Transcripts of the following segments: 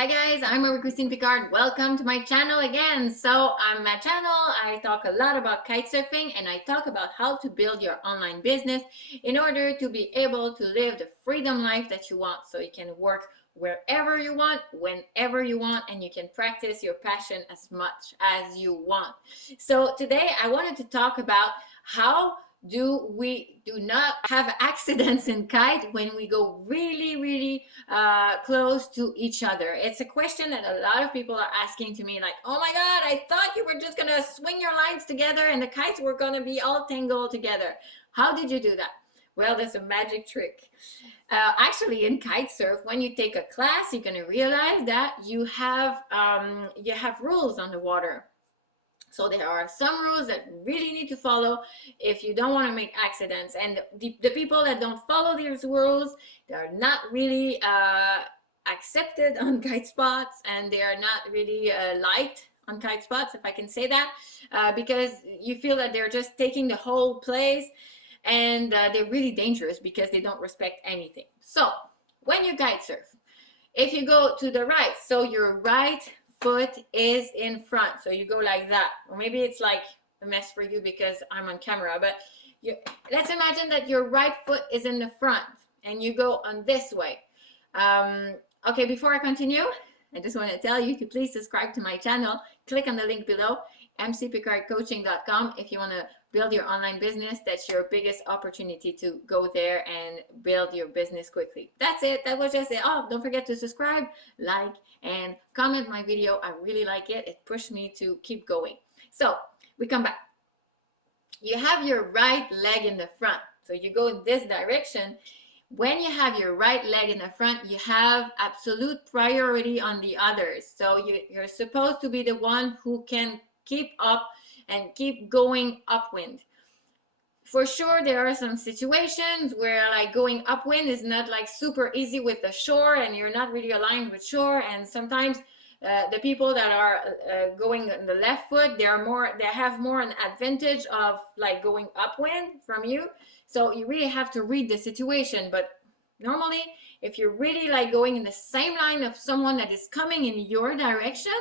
Hi guys, I'm Christine Picard. Welcome to my channel again. So on my channel, I talk a lot about kitesurfing and I talk about how to build your online business in order to be able to live the freedom life that you want. So you can work wherever you want, whenever you want, and you can practice your passion as much as you want. So today I wanted to talk about how we do not have accidents in kite when we go really close to each other. It's a question that a lot of people are asking to me, like, oh my god, I thought you were just gonna swing your lines together and the kites were gonna be all tangled together. How did you do that? Well, there's a magic trick. Actually, in kitesurf, when you take a class, you're gonna realize that you have rules on the water. So there are some rules that really need to follow if you don't want to make accidents. And the people that don't follow these rules, they're not really accepted on kite spots, and they are not really liked on kite spots, if I can say that, because you feel that they're just taking the whole place, and they're really dangerous because they don't respect anything. So when you kite surf, if you go to the right, so your right foot is in front, so you go like that, or maybe it's like a mess for you because I'm on camera, but let's imagine that your right foot is in the front and you go on this way. Okay, before I continue, I just want to tell you to please subscribe to my channel. Click on the link below, mcpicardcoaching.com, if you want to build your online business. That's your biggest opportunity to go there and build your business quickly. That's it. That was just it. Oh, don't forget to subscribe, like, and comment my video. I really like it. It pushed me to keep going. So we come back. You have your right leg in the front, so you go in this direction. When you have your right leg in the front, you have absolute priority on the others. So you're supposed to be the one who can keep up and keep going upwind. For sure, there are some situations where like going upwind is not like super easy with the shore and you're not really aligned with shore, and sometimes the people that are going on the left foot, they have more an advantage of like going upwind from you. So you really have to read the situation. But normally, if you're really like going in the same line of someone that is coming in your direction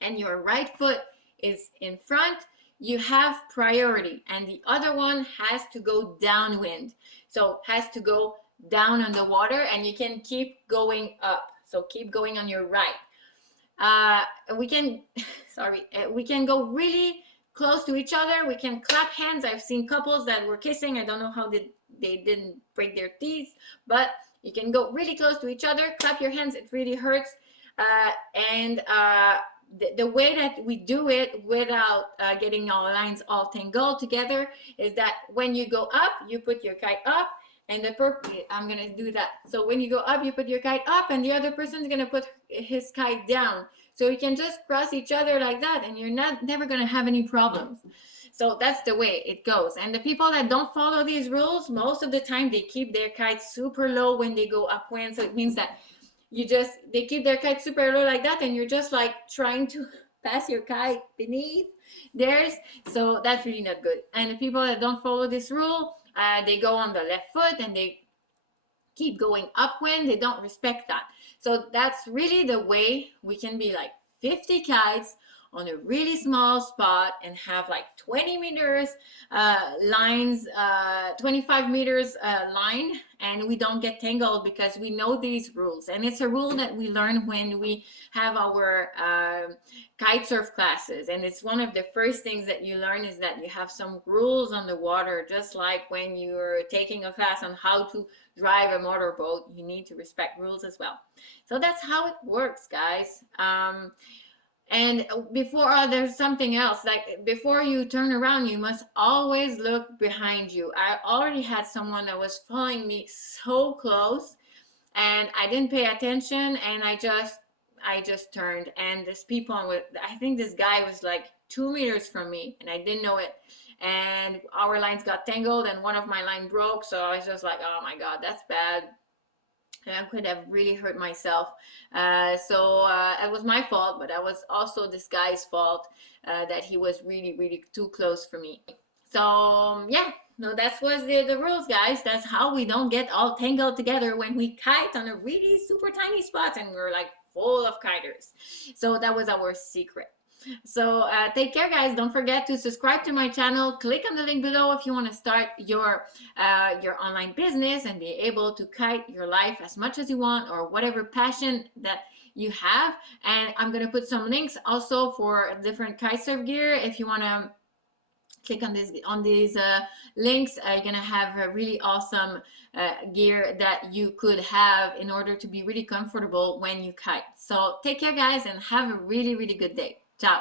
and your right foot is in front, you have priority, and the other one has to go downwind, so has to go down on the water, and you can keep going up. So keep going on your right. We can we can go really close to each other. We can clap hands. I've seen couples that were kissing. I don't know how they didn't break their teeth, but you can go really close to each other, clap your hands. It really hurts. And the way that we do it without getting our lines all tangled together is that when you go up, you put your kite up, and I'm gonna do that. So when you go up, you put your kite up, and the other person's gonna put his kite down. So you can just cross each other like that, and you're never gonna have any problems. So that's the way it goes. And the people that don't follow these rules, most of the time they keep their kite super low when they go upwind. So it means that they keep their kite super low like that, and you're just like trying to pass your kite beneath theirs. So that's really not good. And the people that don't follow this rule, they go on the left foot and they keep going upwind. They don't respect that. So that's really the way we can be like 50 kites on a really small spot and have like 20 meters lines, 25 meters line, and we don't get tangled because we know these rules. And it's a rule that we learn when we have our kite surf classes, and it's one of the first things that you learn is that you have some rules on the water. Just like when you're taking a class on how to drive a motorboat, you need to respect rules as well. So that's how it works, guys. And before there's something else, like before you turn around, you must always look behind you. I already had someone that was following me so close, and I didn't pay attention, and I just turned, and I think this guy was like 2 meters from me, and I didn't know it, and our lines got tangled, and one of my line broke. So I was just like, oh my god, that's bad. I could have really hurt myself. So it was my fault, but that was also this guy's fault, that he was really too close for me. So yeah, no, that was the rules, guys. That's how we don't get all tangled together when we kite on a really super tiny spot and we're like full of kiters. So that was our secret. So take care, guys. Don't forget to subscribe to my channel. Click on the link below if you want to start your online business and be able to kite your life as much as you want, or whatever passion that you have. And I'm going to put some links also for different kitesurf gear. If you want to click on these links, you're gonna have a really awesome gear that you could have in order to be really comfortable when you kite. So take care, guys, and have a really good day. Ciao.